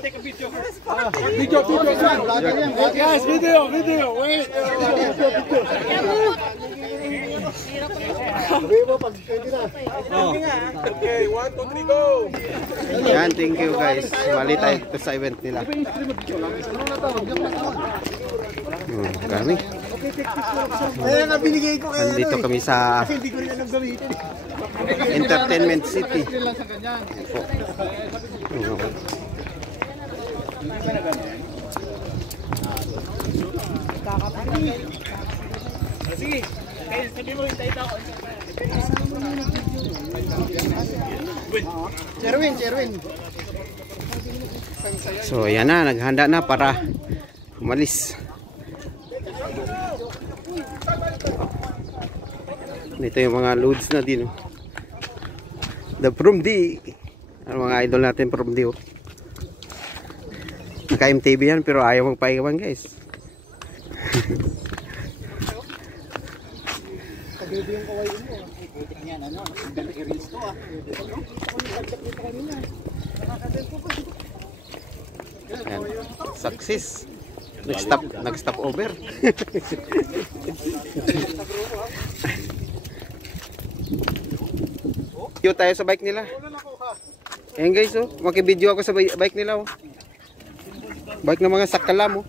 take a video first. Video. Guys, video. Wait. Okay, 1, 2, 3, go! Yan, thank you guys. Sumali tayo sa event nila. Kami. Nandito kami sa Entertainment City. Sige, sabi mo hintay ako. Sherwin. So yan na, naghanda na para umalis. Ito yung mga loads na din. The Prom D. Ang mga idol natin Prom D. Naka-MTV yan pero ayaw magpaigawan guys. Yung kaway mo. Yan ano, i-reels to ah. Yan. Success. Nag-stop over. Video tayo sa bike nila. Ayan guys, oh, makibideo ako sa bike nila, oh. Bike ng mga sakalam, oh.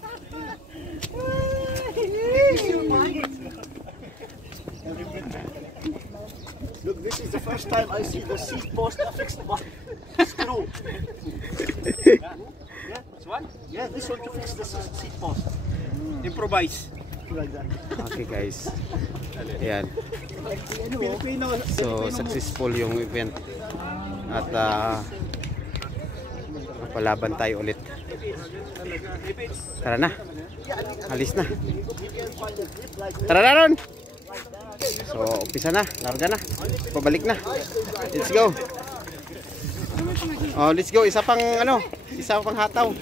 Look, this is the first time I see the seat post fixed by screw. Yeah, this one? Yeah, this one to fix the seat post. Improvise. Like that. Okay guys. Ayan. So successful yung event. At palaban tayo ulit. Tara na. Alis na. Tara na ron. So umpisa na. Larga na. Pabalik na. Let's go. Oh, let's go. Isa pang hataw.